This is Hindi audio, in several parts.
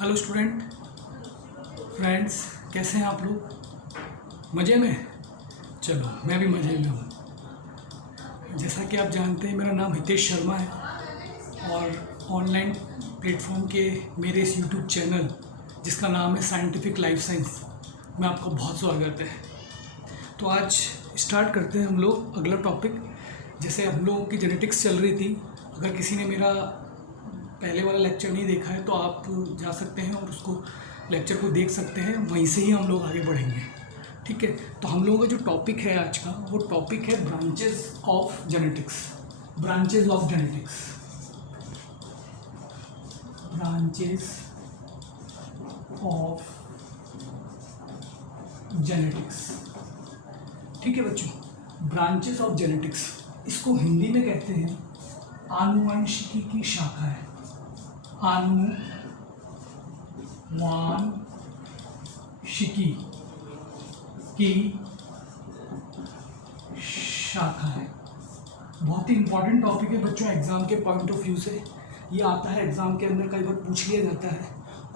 हेलो स्टूडेंट फ्रेंड्स, कैसे हैं आप लोग? मज़े में? चलो, मैं भी मज़े में हूँ। जैसा कि आप जानते हैं, मेरा नाम हितेश शर्मा है और ऑनलाइन प्लेटफॉर्म के मेरे इस यूट्यूब चैनल जिसका नाम है साइंटिफिक लाइफ साइंस में आपका बहुत स्वागत है। तो आज स्टार्ट करते हैं हम लोग अगला टॉपिक। जैसे हम लोगों की जेनेटिक्स चल रही थी, अगर किसी ने मेरा पहले वाला लेक्चर नहीं देखा है तो आप जा सकते हैं और उसको लेक्चर को देख सकते हैं, वहीं से ही हम लोग आगे बढ़ेंगे। ठीक है, तो हम लोगों का जो टॉपिक है आज का, वो टॉपिक है branches of genetics. Branches of genetics, branches of genetics. ठीक है बच्चों, ब्रांचेस ऑफ जेनेटिक्स, इसको हिंदी में कहते हैं आनुवंशिकी की शाखा है। आनुवांशिकी की शाखा है। बहुत ही इंपॉर्टेंट टॉपिक है बच्चों, एग्जाम के पॉइंट ऑफ व्यू से ये आता है। एग्जाम के अंदर कई बार पूछ लिया जाता है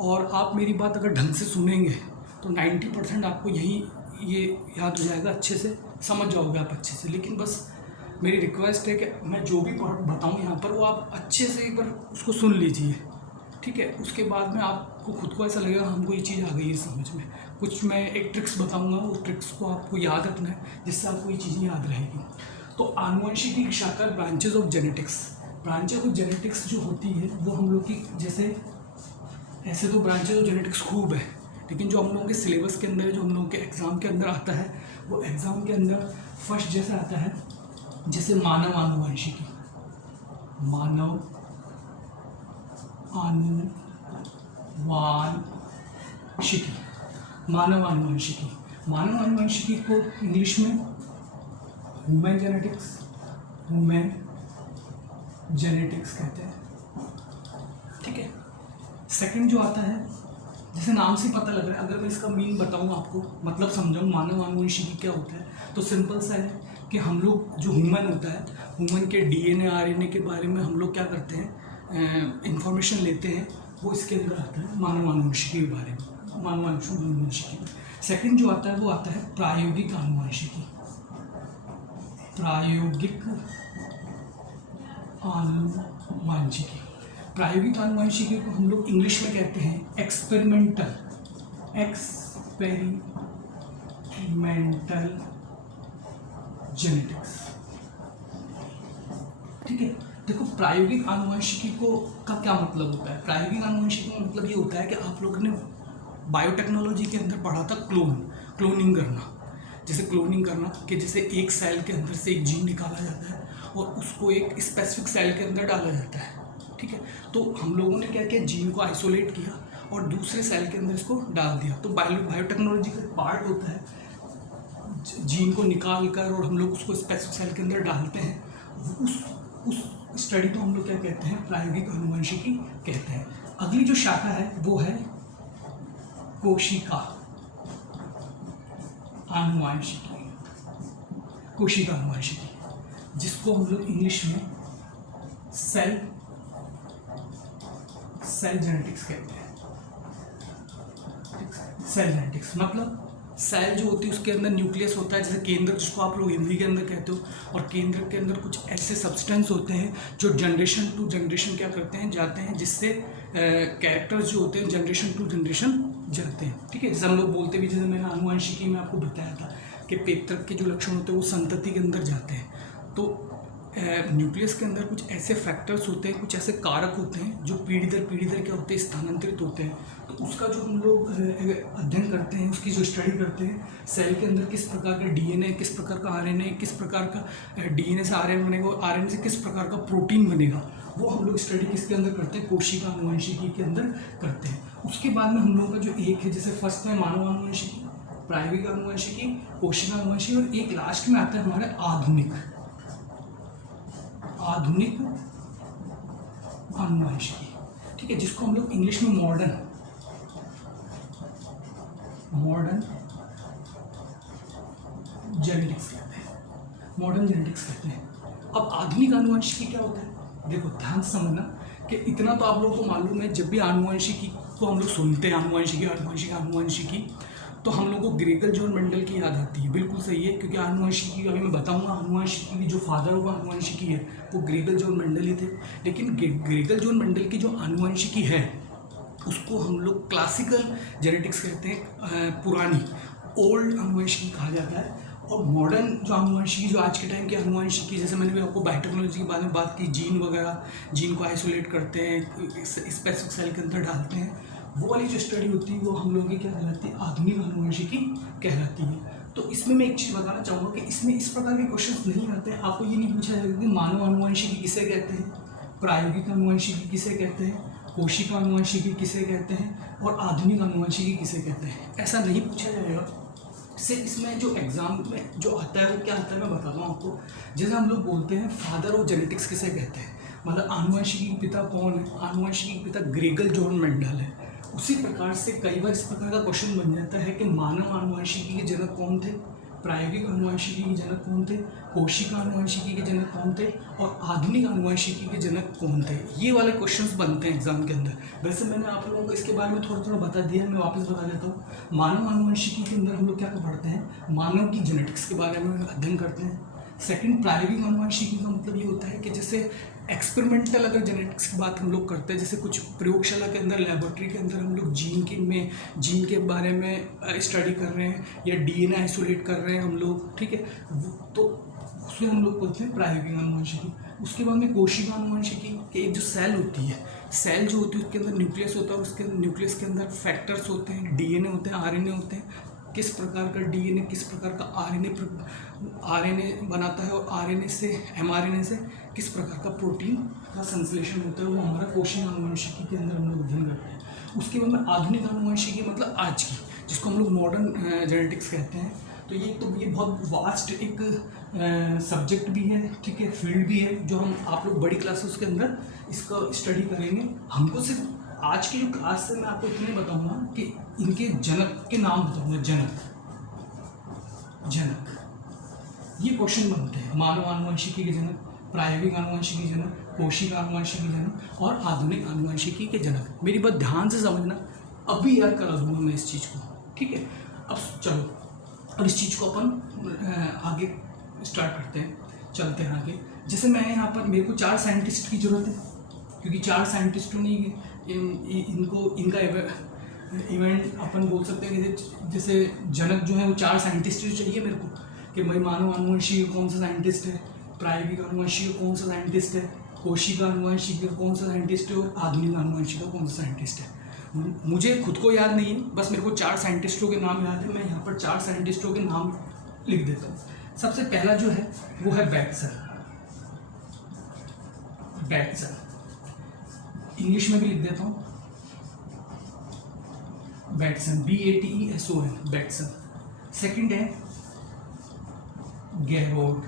और आप मेरी बात अगर ढंग से सुनेंगे तो 90% आपको ये याद हो जाएगा, अच्छे से समझ जाओगे आप अच्छे से। लेकिन बस मेरी रिक्वेस्ट है कि मैं जो भी बताऊँ यहाँ पर वो आप अच्छे से एक बार उसको सुन लीजिए। ठीक है, उसके बाद में आपको खुद को ऐसा लगेगा हमको ये चीज़ आ गई है समझ में। कुछ मैं एक ट्रिक्स बताऊंगा, उस ट्रिक्स को आपको याद रखना है जिससे आपको ये चीज़ें याद रहेगी। तो आनुवंशिकी की शाखा, branches of genetics. Branches of genetics जो होती है वो हम लोग की, जैसे ऐसे तो ब्रांचेज ऑफ जेनेटिक्स खूब है, लेकिन जो हम लोगों के सिलेबस के अंदर, जो हम लोगों के एग्ज़ाम के अंदर आता है, वो एग्ज़ाम के अंदर फर्स्ट जैसे आता है, जैसे मानव आनुवंशिकी। मानव आनुवांशिकी, मानव आनुवंशिकी। मानव आनुवंशिकी को इंग्लिश में ह्यूमन जेनेटिक्स, ह्यूमन जेनेटिक्स कहते हैं। ठीक है, सेकंड जो आता है, जैसे नाम से पता लग रहा है, अगर मैं इसका मीन बताऊँ आपको, मतलब समझाऊँ मानव आनुवंशिकी क्या होता है, तो सिंपल सा है कि हम लोग जो ह्यूमन होता है, ह्यूमन के डीएनए आरएनए के बारे में हम लोग क्या करते हैं, इंफॉर्मेशन लेते हैं, वो इसके अंदर आता है मानव आनुवंशिकी के बारे में, मानव आनुवंशिकी। सेकंड जो आता है वो आता है प्रायोगिक आनुवंशिकी। प्रायोगिक आनुवंशिकी, प्रायोगिक आनुवंशिकी को हम लोग इंग्लिश में कहते हैं एक्सपेरिमेंटल जेनेटिक्स। ठीक है, देखो प्रायोगिक आनुवंशिकी को का क्या मतलब होता है। प्रायोगिक आनुवंशिकी का मतलब ये होता है कि आप लोगों ने बायोटेक्नोलॉजी के अंदर पढ़ा था क्लोनिंग करना। जैसे क्लोनिंग करना कि जैसे एक सेल के अंदर से एक जीन निकाला जाता है और उसको एक स्पेसिफिक सेल के अंदर डाला जाता है। ठीक है, तो हम लोगों ने क्या किया, जीन को आइसोलेट किया और दूसरे सेल के अंदर इसको डाल दिया। तो बायोटेक्नोलॉजी का पार्ट होता है जीन को निकाल कर और हम लोग उसको स्पेसिफिक सेल के अंदर डालते हैं। उस स्टडी को हम लोग क्या कहते हैं, प्रायोगिक आनुवंशिकी कहते हैं। अगली जो शाखा है वो है कोशिका आनुवंशिकी। कोशिका आनुवंशिकी, जिसको हम लोग इंग्लिश में सेल जेनेटिक्स कहते हैं। सेल जेनेटिक्स मतलब सेल जो होती है उसके अंदर न्यूक्लियस होता है, जैसे केंद्र जिसको आप लोग हिंदी के अंदर कहते हो, और केंद्र के अंदर कुछ ऐसे सब्सटेंस होते हैं जो जनरेशन टू जनरेशन क्या करते हैं, जाते हैं, जिससे कैरेक्टर्स जो होते हैं जनरेशन टू जनरेशन जाते हैं। ठीक है, जैसे हम लोग बोलते भी, जैसे मैंने आनुवंशिकी में आपको बताया था कि पेतृक के जो लक्षण होते हैं वो संतति के अंदर जाते हैं। तो न्यूक्लियस के अंदर कुछ ऐसे फैक्टर्स होते हैं, कुछ ऐसे कारक होते हैं जो पीढ़ी दर क्या होते हैं, स्थानांतरित होते हैं। तो उसका जो हम लोग अध्ययन करते हैं, उसकी जो स्टडी करते हैं, सेल के अंदर किस प्रकार का डीएनए, किस प्रकार का आरएनए, किस प्रकार का डीएनए से आरएनए बनेगा और आरएनए से किस प्रकार का प्रोटीन बनेगा, वो हम लोग स्टडी किसके अंदर करते हैं, कोशिका आनुवंशिकी के अंदर करते हैं। उसके बाद में हम लोगों का जो एक है, जैसे फर्स्ट में मानव आनुवंशिकी, प्रायोगिक आनुवंशिकी, कोशिका आनुवंशिकी, और एक लास्ट में आता है हमारे आधुनिक आनुवंशिकी। ठीक है, जिसको हम लोग इंग्लिश में मॉडर्न जेनेटिक्स कहते हैं। मॉडर्न जेनेटिक्स कहते हैं। अब आधुनिक आनुवंशिकी क्या होता है, देखो ध्यान से समझना कि इतना तो आप लोगों को मालूम है, जब भी आनुवंशिकी को हम लोग सुनते हैं आनुवंशिकी, तो हम लोग को ग्रेगल जॉन मेंडल की याद आती है। बिल्कुल सही है, क्योंकि आनुवंशिकी अभी मैं बताऊंगा, आनुवंशिकी की जो फादर ऑफ आनुवंशिकी है वो ग्रेगल जॉन मेंडल ही थे। लेकिन ग्रेगल जॉन मेंडल की जो आनुवंशिकी है उसको हम लोग क्लासिकल जेनेटिक्स कहते हैं, पुरानी ओल्ड आनुवंशिकी कहा जाता है। और मॉडर्न जो आनुवंशिकी, जो आज के टाइम की आनुवंशिकी, जैसे मैंने भी आपको बायोटेक्नोलॉजी के बारे में बात की, जीन वगैरह, जीन को आइसोलेट करते हैं, स्पेसिफिक सेल के अंदर डालते हैं, वो वाली जो स्टडी होती है वो हम लोग की क्या कहलाती है, आधुनिक आनुवंशिकी कहलाती है। तो इसमें मैं एक चीज़ बताना चाहूँगा कि इसमें इस प्रकार के क्वेश्चंस नहीं आते हैं। आपको ये नहीं पूछा जाएगा कि मानव आनुवंशिकी किसे कहते हैं, प्रायोगिक आनुवंशिकी किसे कहते हैं, कोशिका आनुवंशिकी किसे कहते हैं और आधुनिक आनुवंशिकी किसे कहते हैं, ऐसा नहीं पूछा जाएगा। से इसमें जो एग्जाम में जो आता है वो क्या आता है मैं बताता हूँ आपको। जैसे हम लोग बोलते हैं फादर ऑफ जेनेटिक्स किसे कहते हैं, मतलब आनुवंशिकी के पिता कौन है, आनुवंशिकी के पिता ग्रेगल जॉन मेंडल है। उसी प्रकार से कई बार इस प्रकार का क्वेश्चन बन जाता है कि मानव आनुवंशिकी के जनक कौन थे, प्रायोगिक आनुवंशिकी के जनक कौन थे, कोशिका आनुवंशिकी के जनक कौन थे और आधुनिक आनुवंशिकी के जनक कौन थे। ये वाले क्वेश्चंस बनते हैं एग्जाम के अंदर। वैसे मैंने आप लोगों को इसके बारे में थोड़ा थोड़ा बता दिया, मैं वापस बता देता हूँ। मानव आनुवंशिकी के अंदर हम लोग क्या पढ़ते हैं, मानव की जेनेटिक्स के बारे में अध्ययन करते हैं। सेकंड, प्रायोगिक आनुवंशिकी का मतलब ये होता है कि जैसे एक्सपेरिमेंटल अगर जेनेटिक्स की बात हम लोग करते हैं, जैसे कुछ प्रयोगशाला के अंदर, लेबोरेटरी के अंदर हम लोग जीन के बारे में स्टडी कर रहे हैं या डीएनए आइसोलेट कर रहे हैं हम लोग, ठीक है, तो उसमें हम लोग बोलते हैं प्रायोगिक आनुवंशिकी। उसके बाद में कोशिका आनुवंशिकी कि एक जो सेल होती है, सेल जो होती है उसके अंदर न्यूक्लियस होता है, उसके न्यूक्लियस के अंदर फैक्टर्स होते हैं, डीएनए होते हैं, आरएनए होते हैं, किस प्रकार का डीएनए किस प्रकार का आरएनए बनाता है और आरएनए से एमआरएनए से किस प्रकार का प्रोटीन का संश्लेषण होता है, वो हमारा कोशिका आनुवंशिकी के अंदर हम लोग अध्ययन करते हैं। उसके बाद में आधुनिक आनुवंशिकी मतलब आज की, जिसको हम लोग मॉडर्न जेनेटिक्स कहते हैं। तो ये बहुत वास्ट एक सब्जेक्ट भी है, ठीक है, फील्ड भी है, जो हम आप लोग बड़ी क्लासेस के अंदर इसका स्टडी करेंगे। हमको सिर्फ आज की जो क्लास से मैं आपको इतने बताऊंगा कि इनके जनक के नाम बताऊंगा। जनक ये क्वेश्चन बनते हैं, मानव आनुवंशिकी के जनक, प्रायोगिक आनुवंशिकी के जनक, कोशिका आनुवंशिकी के जनक और आधुनिक आनुवंशिकी के जनक। मेरी बात ध्यान से समझना, अभी याद करा दूंगा मैं इस चीज़ को, ठीक है। अब चलो, और इस चीज़ को अपन आगे स्टार्ट करते हैं, चलते हैं आगे। जैसे मैं यहाँ पर, मेरे को 4 साइंटिस्ट की ज़रूरत है, क्योंकि 4 साइंटिस्टों ने इनका इवेंट अपन बोल सकते हैं कि जैसे जनक जो है वो 4 साइंटिस्ट चाहिए मेरे को, कि भाई मानव आनुवंशिकी कौन सा साइंटिस्ट है, प्रायोगिक आनुवंशिकी कौन सा साइंटिस्ट है, कोशिका आनुवंशिकी कौन सा साइंटिस्ट है और आधुनिक आनुवंशिकी कौन सा साइंटिस्ट है। मुझे खुद को याद नहीं है, बस मेरे को 4 साइंटिस्टों के नाम याद है। मैं यहाँ पर 4 साइंटिस्टों के नाम लिख देता हूँ। सबसे पहला जो है वो है बैटसन, इंग्लिश में भी लिख देता हूँ, बैटसन, BATESON, बैटसन। सेकंड है गैरोड,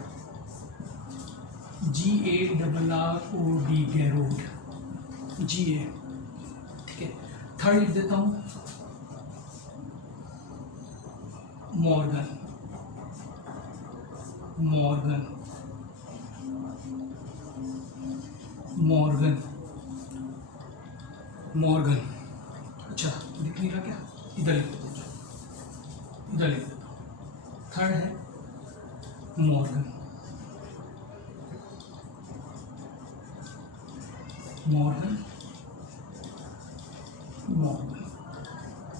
GARROD, गैरोड, GA, ठीक है। थर्ड लिख देता हूँ मॉर्गन, अच्छा दिख नहीं रहा क्या, इधर लिख देता हूँ, इधर लिख देता हूँ। थर्ड है मॉर्गन,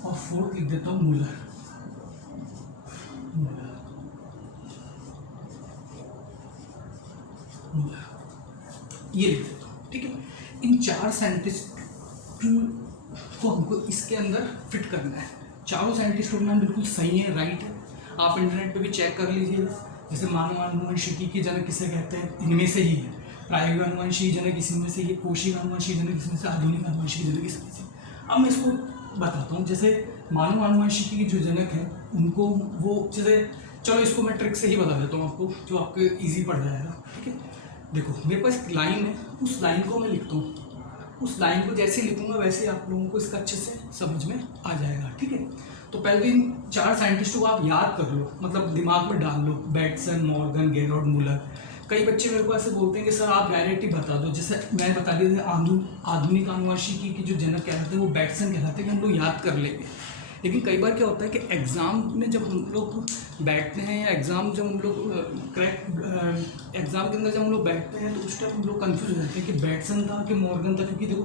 और फोर्थ लिख देता हूँ मुलर, ये लिख देता हूँ, ठीक है। इन 4 साइंटिस्ट को हमको इसके अंदर फिट करना है। चारों साइंटिस्टों का नाम बिल्कुल सही है, राइट है। आप इंटरनेट पे भी चेक कर लीजिए। जैसे मानव आनुवंशिकी के जनक किसे कहते हैं, इनमें से ही है। प्रायोगिक आनुवंशिकी जनक इनमें से, ये कोशिका आनुवंशिकी जनक इसमें से, आधुनिक आनुवंशिकी जनक इसमें से। अब मैं इसको बताता हूँ। जैसे मानव आनुवंशिकी के जो जनक हैं उनको वो, जैसे चलो इसको मैं ट्रिक से ही बता देता हूँ आपको, जो आपको ईजी पड़ जाएगा, ठीक है। देखो मेरे पास एक लाइन है, उस लाइन को मैं लिखता हूँ, उस लाइन को जैसे लिखूंगा वैसे आप लोगों को इसका अच्छे से समझ में आ जाएगा, ठीक है। तो पहले इन 4 साइंटिस्टों को आप याद कर लो, मतलब दिमाग में डाल लो, बैटसन, मॉर्गन, गैरोड, मुलर। कई बच्चे मेरे को ऐसे बोलते हैं कि सर आप वैरायटी बता दो, जैसे मैंने बता दिया था आधुनिक आनुवंशिकी की जो जनक कहलाते हैं वो बैटसन कहलाते हैं कि हम लोग याद कर लेंगे। लेकिन कई बार क्या होता है कि एग्ज़ाम में जब हम लोग बैठते हैं या एग्ज़ाम जब हम लोग एग्ज़ाम के अंदर जब हम लोग बैठते हैं तो उस टाइम हम लोग कंफ्यूज हो जाते हैं कि बैटसन था कि मॉर्गन था, क्योंकि देखो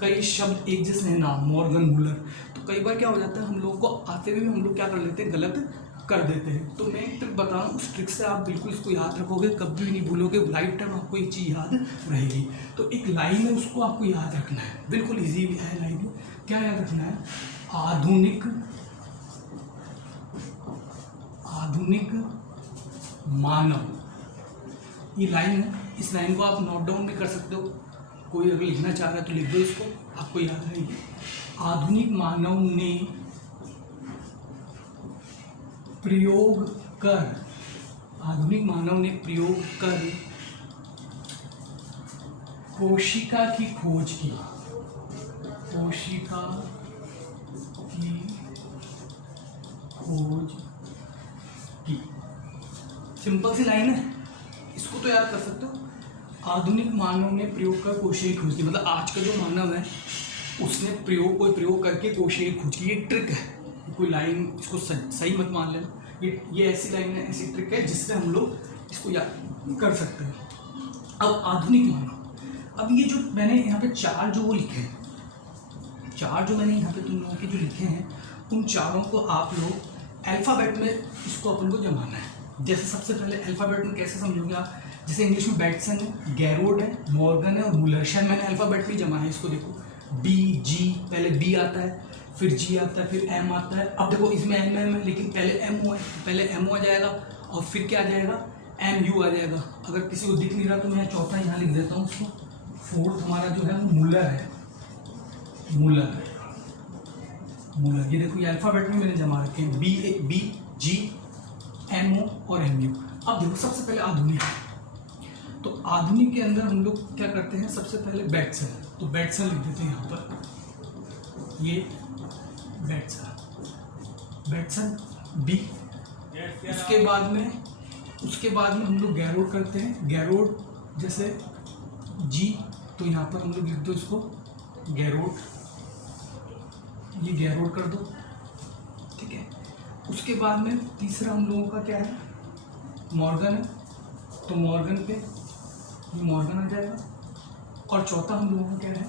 कई शब्द एक जैसे हैं नाम, मॉर्गन, मुलर, तो कई बार क्या हो जाता है हम लोगों को आते हुए हम लोग क्या कर लेते हैं, गलत कर देते हैं। तो मैं एक ट्रिक बता रहा हूँ, उस ट्रिक से आप बिल्कुल इसको याद रखोगे, कभी भी नहीं भूलोगे, लाइफ टाइम आपको ये चीज़ याद रहेगी। तो एक लाइन है उसको आपको याद रखना है, बिल्कुल ईजी भी है लाइन। क्या याद रखना है? आधुनिक मानव, ये लाइन है। इस लाइन को आप नोट डाउन भी कर सकते हो, कोई अगर लिखना चाह रहा है तो लिख दो इसको, आपको याद रहेगी। आधुनिक मानव ने प्रयोग कर, आधुनिक मानव ने प्रयोग कर कोशिका की खोज की, कोशिका की खोज की। सिंपल सी लाइन है, इसको तो याद कर सकते हो। आधुनिक मानव ने प्रयोग कर कोशिका की खोज की, मतलब आज का जो मानव है उसने कोई प्रयोग करके कोशिका की खोज की। ये ट्रिक है, कोई लाइन इसको सही मत मान लेना, ये ऐसी लाइन है, ऐसी ट्रिक है जिससे हम लोग इसको याद कर सकते हैं। अब आधुनिक मानव, अब ये जो मैंने यहाँ पे चार जो वो लिखे हैं, चार जो मैंने यहाँ पे तुम लोगों के जो लिखे हैं, उन चारों को आप लोग अल्फ़ाबेट में इसको अपन को जमाना है। जैसे सबसे पहले अल्फ़ाबेट में कैसे समझोगे आप, जैसे इंग्लिश में बैटसन है, गैरोड है, मॉर्गन है और मुलर। शायद मैंने अल्फ़ाबेट में जमा है इसको, देखो बी जी, पहले बी आता है, फिर जी आता है, फिर एम आता है। अब देखो इसमें एम है लेकिन पहले एम ओ है, पहले एम ओ आ जाएगा और फिर क्या आ जाएगा, एम यू आ जाएगा। अगर किसी को दिख नहीं रहा तो मैं चौथा यहाँ लिख देता हूँ उसको। फोर्थ हमारा जो है वो मुलर है, मुलर। ये देखो ये अल्फ़ाबेट में मैंने जमा रखे हैं, बी जी एम ओ और एम यू। अब देखो सबसे पहले आधुनिक, तो आधुनिक के अंदर हम लोग क्या करते हैं, सबसे पहले बैटसन, तो बैटसन लिख देते हैं यहाँ पर, ये बैटसन बी। उसके बाद में हम लोग गैरोड करते हैं, गैरोड जैसे जी, तो यहाँ पर हम लोग लिख दो इसको गैरोड, ये गैरोड कर दो, ठीक है। उसके बाद में तीसरा हम लोगों का क्या है, मॉर्गन है, तो मॉर्गन पे ये मॉर्गन आ जाएगा। और चौथा हम लोगों का क्या है,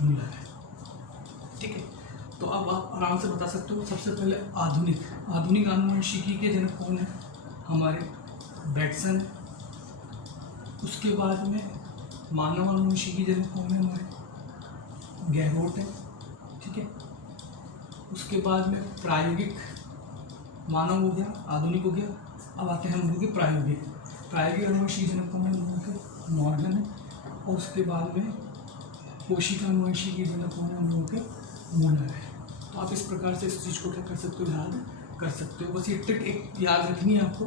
मुलर है, ठीक है। तो अब आप आराम से बता सकते हो, सबसे पहले आधुनिक आनुवंशिकी के जनक कौन है, हमारे बैटसन। उसके बाद में मानव आनुवंशिकी जनक कौन है, हमारे गैरोड है, ठीक है। उसके बाद में प्रायोगिक, मानव हो गया, आधुनिक हो गया। अब आते हैं हम लोग के प्रायोगिक आनुवंशिकी जनक कौन है, हम लोगों के मॉर्गन है। और उसके बाद में कोशिका आनुवंशिकी जनक कौन है, हम लोगों के मुलर है। तो आप इस प्रकार से इस चीज़ को क्या कर सकते हो, याद कर सकते हो। बस ये ट्रिक एक याद रखनी है आपको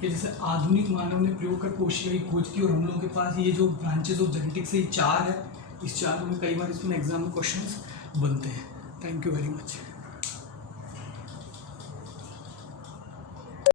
कि जैसे आधुनिक मानव ने प्रयोग कर कोशिका की खोज की, और हम लोगों के पास ये जो ब्रांचेज ऑफ जेनेटिक्स है, ये चार है। इस चार में कई बार इसमें एग्जाम में क्वेश्चंस बनते हैं। Thank you very much.